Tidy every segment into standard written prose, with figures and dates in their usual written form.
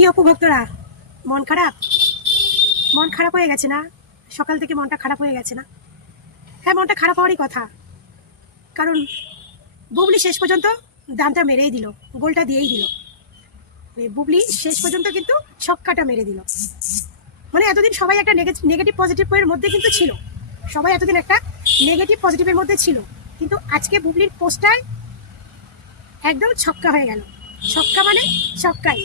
কি উপভোক্তরা মন খারাপ হয়ে গেছে না? সকাল থেকে মনটা খারাপ হয়ে গেছে না? হ্যাঁ, মনটা খারাপ হওয়ারই কথা, কারণ বুবলি শেষ পর্যন্ত দামটা মেরেই দিল, গোলটা দিয়েই দিল। বুবলি শেষ পর্যন্ত কিন্তু ছক্কাটা মেরে দিল। মানে এতদিন সবাই একটা নেগেটিভ পজিটিভের মধ্যে কিন্তু ছিল, সবাই এতদিন একটা নেগেটিভ পজিটিভের মধ্যে ছিল, কিন্তু আজকে বুবলির পোস্টটায় একদম ছক্কা হয়ে গেল। ছক্কা মানে ছক্কাই।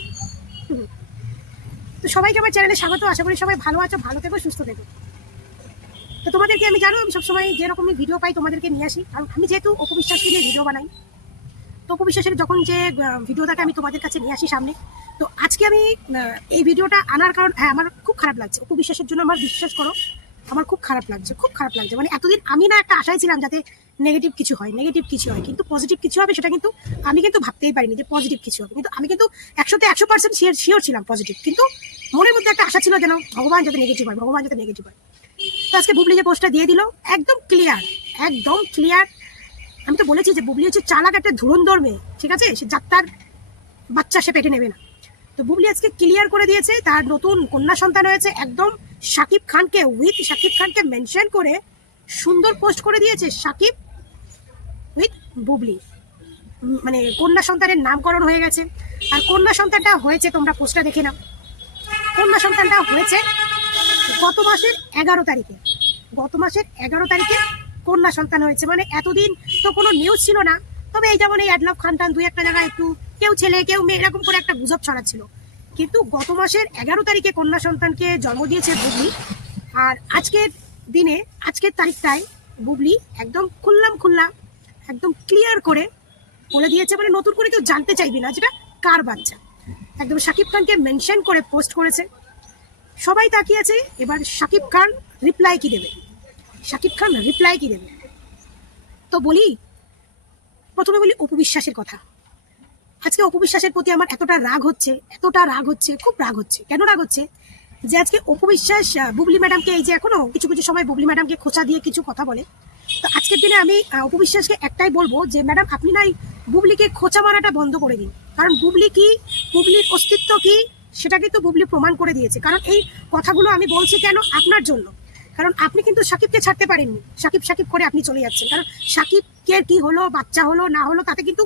তো সবাইকে আমার চ্যানেলে স্বাগত। আশা করি সবাই ভালো আছো, ভালো থেকো, সুস্থ থেকো। তো তোমাদেরকে আমি জানো, আমি সবসময় যেরকমই ভিডিও পাই তোমাদেরকে নিয়ে আসি, কারণ আমি যেহেতু অপু বিশ্বাসকে নিয়ে ভিডিও বানাই, তো অপু বিশ্বাসের যখন যে ভিডিওটাকে আমি তোমাদের কাছে নিয়ে আসি সামনে, তো আজকে আমি এই ভিডিওটা আনার কারণ, হ্যাঁ আমার খুব খারাপ লাগছে অপু বিশ্বাসের জন্য। আমার বিশ্বাস করো, আমার খুব খারাপ লাগছে, খুব খারাপ লাগছে। মানে এতদিন আমি না একটা আশায় ছিলাম যাতে নেগেটিভ কিছু হয়, কিন্তু পজিটিভ কিছু হবে সেটা কিন্তু আমি কিন্তু ভাবতেই পারিনি যে পজিটিভ কিছু হবে। কিন্তু আমি কিন্তু 100% শিওর ছিলাম পজিটিভ, কিন্তু মনের মধ্যে একটা আশা ছিল যেন ভগবান যাতে নেগেটিভ হয়, ভগবান যাতে নেগেটিভ হয়। তো আজকে বুবলি যে পোস্টটা দিয়ে দিল একদম ক্লিয়ার, একদম ক্লিয়ার। আমি তো বলেছি যে বুবলি হচ্ছে চালাক একটা ধুরন্ধর মেয়ে, ঠিক আছে? সে যাত্রার বাচ্চা সে পেটে নেবে না। তো বুবলি আজকে ক্লিয়ার করে দিয়েছে তার নতুন কন্যা সন্তান হয়েছে, একদম শাকিব খানকে মেনশন করে সুন্দর পোস্ট করে দিয়েছে, শাকিব উইথ বুবলি। মানে কন্যা সন্তানের নামকরণ হয়ে গেছে। আর কন্যা সন্তানটা হয়েছে, তোমরা পোস্টটা দেখে নাও, কন্যা সন্তানটা হয়েছে গত মাসের 11 তারিখে। কন্যা সন্তান হয়েছে। মানে এতদিন তো কোনো নিউজ ছিল না, তবে এই যেমন এই অ্যাডলভ খানটান দুই একটা জায়গায় একটু কেউ ছেলে কেউ মেয়ে এরকম করে একটা গুজব ছড়াচ্ছিল, কিন্তু গত মাসের 11 তারিখে কন্যা সন্তানকে জন্ম দিয়েছে বুবলি। আর আজকের দিনে, আজকের তারিখটায় বুবলি একদম খুল্লা একদম ক্লিয়ার করে বলে দিয়েছে, মানে নতুন করে কেউ জানতে চাইবে না যেটা কার বাচ্চা। একদম শাকিব খানকে মেনশন করে পোস্ট করেছে, সবাই তাকিয়ে আছে এবার শাকিব খান রিপ্লাই কি দেবে। তো বলি, প্রথমে বলি অপু বিশ্বাসের কথা। আজকে অপু বিশ্বাসের প্রতি আমার এতটা রাগ হচ্ছে, খুব রাগ হচ্ছে। কেন রাগ হচ্ছে? যে আজকে অপু বিশ্বাস বুবলি ম্যাডামকে, এই যে এখনো কিছু কিছু সময় বুবলি ম্যাডামকে খোঁচা দিয়ে কিছু কথা বলে, তো আজকের দিনে আমি অপু বিশ্বাসকে একটাই বলবো যে ম্যাডাম আপনি নাই বুবলিকে খোঁচা মারাটা বন্ধ করে দিন। কারণ বুবলি কি, বুবলির অস্তিত্ব কি সেটা কিন্তু বুবলি প্রমাণ করে দিয়েছে। কারণ এই কথাগুলো আমি বলছি কেন, আপনার জন্য। কারণ আপনি কিন্তু সাকিবকে ছাড়তে পারেননি, সাকিব করে আপনি চলে যাচ্ছেন। কারণ সাকিবকে কি হলো, বাচ্চা হলো না হলো, তাতে কিন্তু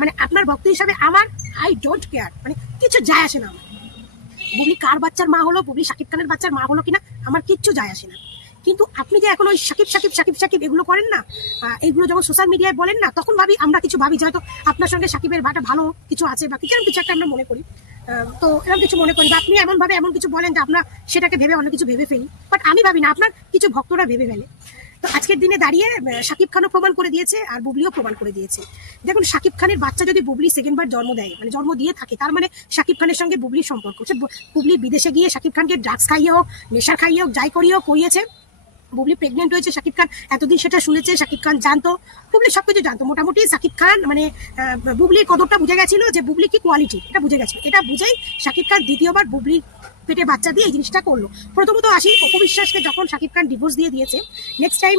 মানে আপনার ভক্ত হিসাবে আমার আই ডোন্ট কেয়ার, মানে কিছু যায় আসে না আমার। বুবলি কার বাচ্চার মা হলো, বুবলি শাকিব খানের বাচ্চার মা হলো কিনা আমার কিচ্ছু যায় আসে না। কিন্তু আপনি যে এখন ওই সাকিব এগুলো করেন না, এইগুলো যখন সোশ্যাল মিডিয়ায় বলেন না, তখন আমরা কিছু ভাবি যে হয়তো আপনার সঙ্গে সাকিবের একটা ভালো কিছু আছে বা কিছু একটা আমরা মনে করি। তো এরকম কিছু মনে করি, বা আপনি এমন কিছু বলেন যে আপনার সেটাকে ভেবে অনেক কিছু ভেবে ফেলি, বাট আমি ভাবি না, আপনার কিছু ভক্তরা ভেবে ফেলে। তো আজকের দিনে দাঁড়িয়ে শাকিব খানও প্রমাণ করে দিয়েছে আর বুবলিও প্রমাণ করে দিয়েছে। দেখুন, শাকিব খানের বাচ্চা যদি বুবলি সেকেন্ডবার জন্ম দেয়, মানে জন্ম দিয়ে থাকে, তার মানে শাকিব খানের সঙ্গে বুবলির সম্পর্ক। সে বুবলি বিদেশে গিয়ে শাকিব খানকে ড্রাগস খাইয়ে হোক, নেশা খাইয়ে হোক, যাই করিয়ে হোক করিয়েছে। বুবলি প্রেগনেন্ট হয়েছে, শাকিব খান এতদিন সেটা শুনেছে, শাকিব খান জানতো, বুবলি সবকিছু জানতো। মোটামুটি শাকিব খান মানে বুবলির কদরটা বুঝে গেছিল যে বুবলি কি কোয়ালিটি, এটা বুঝে গেছিল। এটা বুঝেই শাকিব খান দ্বিতীয়বার বুবলির পেটে বাচ্চা দিয়ে এই জিনিসটা করলো। প্রথমত আসি অপু বিশ্বাসকে, যখন শাকিব খান ডিভোর্স দিয়ে দিয়েছে, নেক্সট টাইম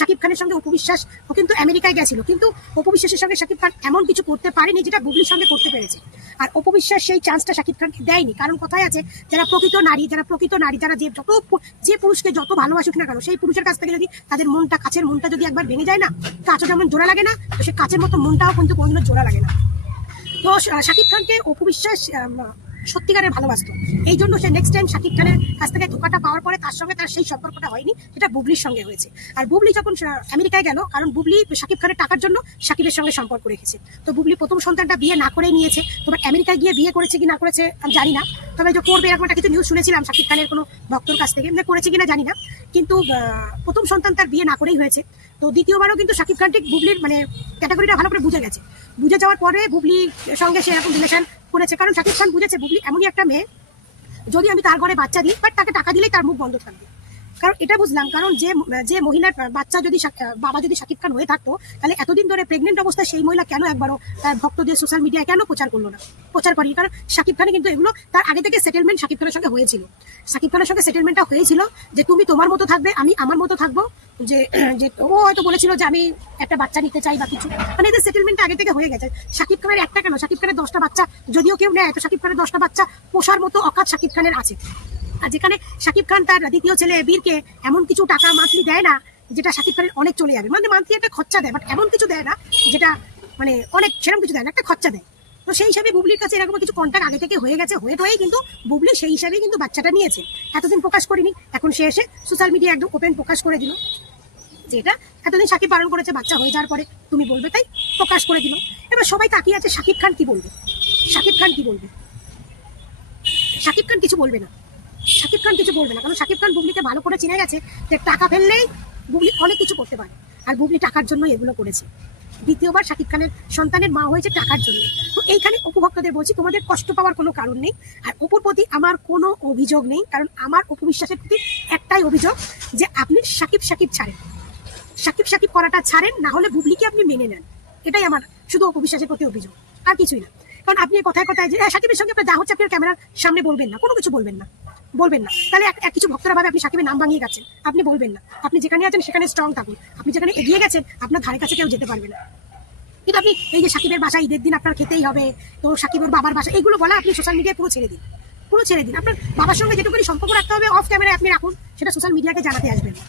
শাকিব খানের সঙ্গে অপু বিশ্বাস ও কিন্তু আমেরিকায় গেছিল, কিন্তু অপু বিশ্বাসের সঙ্গে শাকিব খান এমন কিছু করতে পারেনি যেটা বুবলির সঙ্গে করতে পেরেছে। আর অপু বিশ্বাস সেই চান্সটা শাকিব খানকে দেয়নি। কারণ কথায় আছে, যারা প্রকৃত নারী, যারা যে পুরুষকে যত ভালোবাসুক না কেন, সেই পুরুষের কাছ থেকে যদি তাদের মনটা, কাছের মনটা যদি একবার ভেঙে যায় না, কাঁচও যেমন জোড়া লাগে না, তো সে কাছের মতো মনটাও কিন্তু কোনোদিনও জোড়া লাগে না। তো শাকিব খানকে অপু বিশ্বাস সত্যিকারের ভালোবাসতো, এই জন্য সে নেক্সট টাইম শাকিব খানের কাছ থেকে ধোকাটা পাওয়ার পরে তার সঙ্গে তার সেই সম্পর্কটা হয়নি, যেটা বুবলির সঙ্গে হয়েছে। আর বুবলি যখন আমেরিকায় গেল, কারণ বুবলি শাকিব খানের টাকার জন্য শাকিবের সঙ্গে সম্পর্ক রেখেছে। তো বুবলি প্রথম সন্তানটা বিয়ে না করেই নিয়েছে, তোমার আমেরিকায় গিয়ে বিয়ে করেছে কি না করেছে আমি জানি না, তবে যে করবে এরকম একটা কিছু নিউজ শুনেছিলাম শাকিব খানের কোনো ভক্তর কাছ থেকে, করেছে কিনা জানি না, কিন্তু প্রথম সন্তান তার বিয়ে না করেই হয়েছে। তো দ্বিতীয়বারও কিন্তু শাকিব খান ঠিক বুবলির মানে ক্যাটাগরিটা ভালো করে বুঝে গেছে। বুঝে যাওয়ার পরে বুবলির সঙ্গে সে এরকম রিলেশন করেছে, কারণ শাকিব খান বুঝেছে বুবলি এমনই একটা মেয়ে, যদি আমি তার ঘরে বাচ্চা দিই, বাট তাকে টাকা দিলেই তার মুখ বন্ধ থাকবে। কারণ এটা বুঝলাম, কারণ যে যে মহিলার বাচ্চা যদি বাবা যদি শাকিব খান হয়ে থাকতো, তাহলে এতদিন ধরে প্রেগনেন্ট অবস্থায় সেই মহিলা কেন একবারও তার ভক্তদের সোশ্যাল মিডিয়ায় কেন প্রচার করলো না? প্রচার করি, কারণ শাকিব খানের কিন্তু এগুলো তার আগে থেকে সেটেলমেন্ট শাকিব খানের সঙ্গে হয়েছিল। শাকিব খানের সঙ্গে সেটেলমেন্টটা হয়েছিল যে তুমি তোমার মতো থাকবে, আমি আমার মতো থাকবো। যে যে ও হয়তো বলেছিল যে আমি একটা বাচ্চা নিতে চাই বা কিছু, মানে এদের সেটেলমেন্টটা আগে থেকে হয়ে গেছে। শাকিব খানের একটা কেন, শাকিব খানের 10টা বাচ্চা যদিও কেউ নেয়, তো শাকিব খানের 10টা বাচ্চা পোষার মতো অকাত শাকিব খানের আছে। আর যেখানে শাকিব খান তার দ্বিতীয় ছেলে বীরকে এমন কিছু টাকা মান্থলি দেয় না যেটা শাকিব খানের অনেক চলে যাবে, মানে মান্থলি একটা খরচা দেয়, বাট এমন কিছু দেয় না যেটা মানে অনেক সেরকম কিছু দেয় না, একটা খরচা দেয়। তো সেই হিসাবে বুবলির কাছে এরকম কিছু কন্ট্যাক্ট আগে থেকে হয়ে গেছে, হয়েই কিন্তু বুবলি সেই হিসাবেই কিন্তু বাচ্চাটা নিয়েছে। এতদিন প্রকাশ করিনি, এখন সে এসে সোশ্যাল মিডিয়া একদম ওপেন প্রকাশ করে দিল যেটা এতদিন শাকিব বারণ করেছে, বাচ্চা হয়ে যাওয়ার পরে তুমি বলবে, তাই প্রকাশ করে দিল। এবার সবাই তাকিয়ে আছে শাকিব খান কি বলবে, শাকিব খান কি বলবে। শাকিব খান কিছু বলবে না, শাকিব খান কিছু বলবে না, কারণ শাকিব খান বুবলিকে ভালো করে চিনে গেছে যে টাকা ফেললেই বুবলি অনেক কিছু করতে পারে, আর বুবলি টাকার জন্যই এগুলো করেছে। দ্বিতীয়বার শাকিব খানের সন্তানের মা হয়েছে টাকার জন্য। তো এইখানে অপু ভক্তদের বলছি, তোমাদের কষ্ট পাওয়ার কোনো কারণ নেই। আর অপুর প্রতি আমার কোনো অভিযোগ নেই, কারণ আমার অপু বিশ্বাসের প্রতি একটাই অভিযোগ যে আপনি শাকিব শাকিব ছাড়েন, শাকিব শাকিব করাটা ছাড়েন, না হলে বুবলিকে আপনি মেনে নেন। এটাই আমার শুধু অপু বিশ্বাসের প্রতি অভিযোগ, আর কিছুই না। কারণ আপনি কথায় কথায় যে শাকিবের সঙ্গে আপনার যা হচ্ছে আপনি ক্যামেরার সামনে বলবেন না, কোনো কিছু বলবেন না, বলবেন না। তাহলে এক কিছু ভক্তরা ভাবে আপনি শাকিবের নাম ভাঙিয়ে গেছেন, আপনি বলবেন না। আপনি যেখানে আছেন সেখানে স্ট্রং থাকুন, আপনি যেখানে এগিয়ে গেছেন আপনার ধারে কাছে কেউ যেতে পারবে না। কিন্তু আপনি এই যে শাকিবের বাসা ঈদের দিন আপনার খেতেই হবে, তো শাকিবের বাবার বাসা, এইগুলো বলা আপনি সোশ্যাল মিডিয়ায় পুরো ছেড়ে দিন, পুরো ছেড়ে দিন। আপনার বাবার সঙ্গে যেটুকুনি সম্পর্ক রাখতে হবে অফ ক্যামেরায় আপনি রাখুন, সেটা সোশ্যাল মিডিয়াকে জানাতে আসবেন না,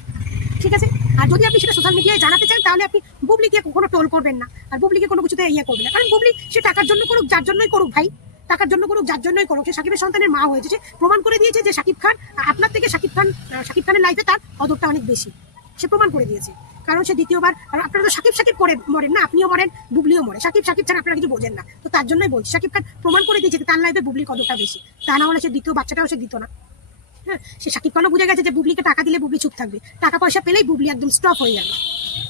ঠিক আছে? আর যদি আপনি সেটা সোশ্যাল মিডিয়ায় জানাতে চান, তাহলে আপনি বুবলিকে কখনো টোল করবেন না, আর বুবলিকে কোনো কিছুতে ইয়ে করবেন না। কারণ বুবলি সে টাকার জন্য করুক, যার জন্যই করুক ভাই, টাকার জন্য করুক, যার জন্যই করুক, সে শাকিবের সন্তানের মা হয়েছে, সে প্রমাণ করে দিয়েছে যে শাকিব খান আপনার থেকে শাকিব খানের লাইফে তার অদরটা অনেক বেশি, সে প্রমাণ করে দিয়েছে। কারণ সে দ্বিতীয়বার, আর আপনারা তো শাকিব শাকিব করে মরেন না, আপনিও মরেন, বুবলিও মরে, শাকিব শাকিব ছাড়া আপনারা কিছু বোঝেন না। তো তার জন্যই বলছি, শাকিব খান প্রমাণ করে দিয়েছে তার লাইফে বুবলির কতটা বেশি, তা না হলে সে দ্বিতীয় বাচ্চাটাও সে দিত না। হ্যাঁ, সে শাকিব খানও বুঝে গেছে যে বুবলিকে টাকা দিলে বুবলি চুপ থাকবে, টাকা পয়সা পেলেই বুবলি একদম স্টপ হয়ে যাবে,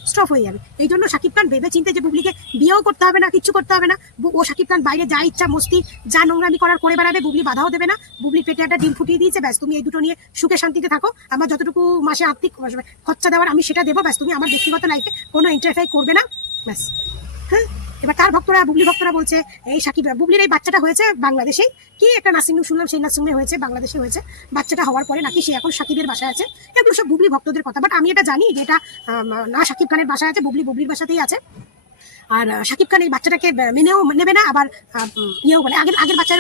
স্টপ হয়ে যাবে। এই জন্য শাকিব খান ভেবে চিন্তে যে বুবলিকে বিয়েও করতে হবে না, কিচ্ছু করতে হবে না, ও শাকিব খান বাইরে যা ইচ্ছা মস্তি যা নোংরামি করার করে বেড়াবে, বুবলি বাধাও দেবে না। বুবলি পেটে একটা ডিম ফুটিয়ে দিয়েছে, ব্যাস তুমি এই দুটো নিয়ে সুখে শান্তিতে থাকো, আমার যতটুকু মাসে আর্থিক খরচা দেওয়ার আমি সেটা দেবো, ব্যাস তুমি আমার ব্যক্তিগত লাইফে কোনো ইন্টারফেয়ার করবে না, ব্যাস। হ্যাঁ, এবার তার ভক্তরা, বুবলি ভক্তরা বলছে এই শাকিব বুবলির এই বাচ্চাটা হয়েছে বাংলাদেশেই, কি একটা নার্সিংহোম শুনলাম, সেই নার্সিংহোমে হয়েছে, বাংলাদেশে হয়েছে। বাচ্চাটা হওয়ার পরে নাকি সে এখন শাকিবের বাসায় আছে। এগুলো সব বুবলি ভক্তদের কথা, বাট আমি এটা জানি যে এটা না শাকিব খানের বাসায় আছে, বুবলির বাসাতেই আছে। আর শাকিব খান এই বাচ্চাটাকে মেনেও নেবে না, আবার ইয়েও বলে আগের বাচ্চার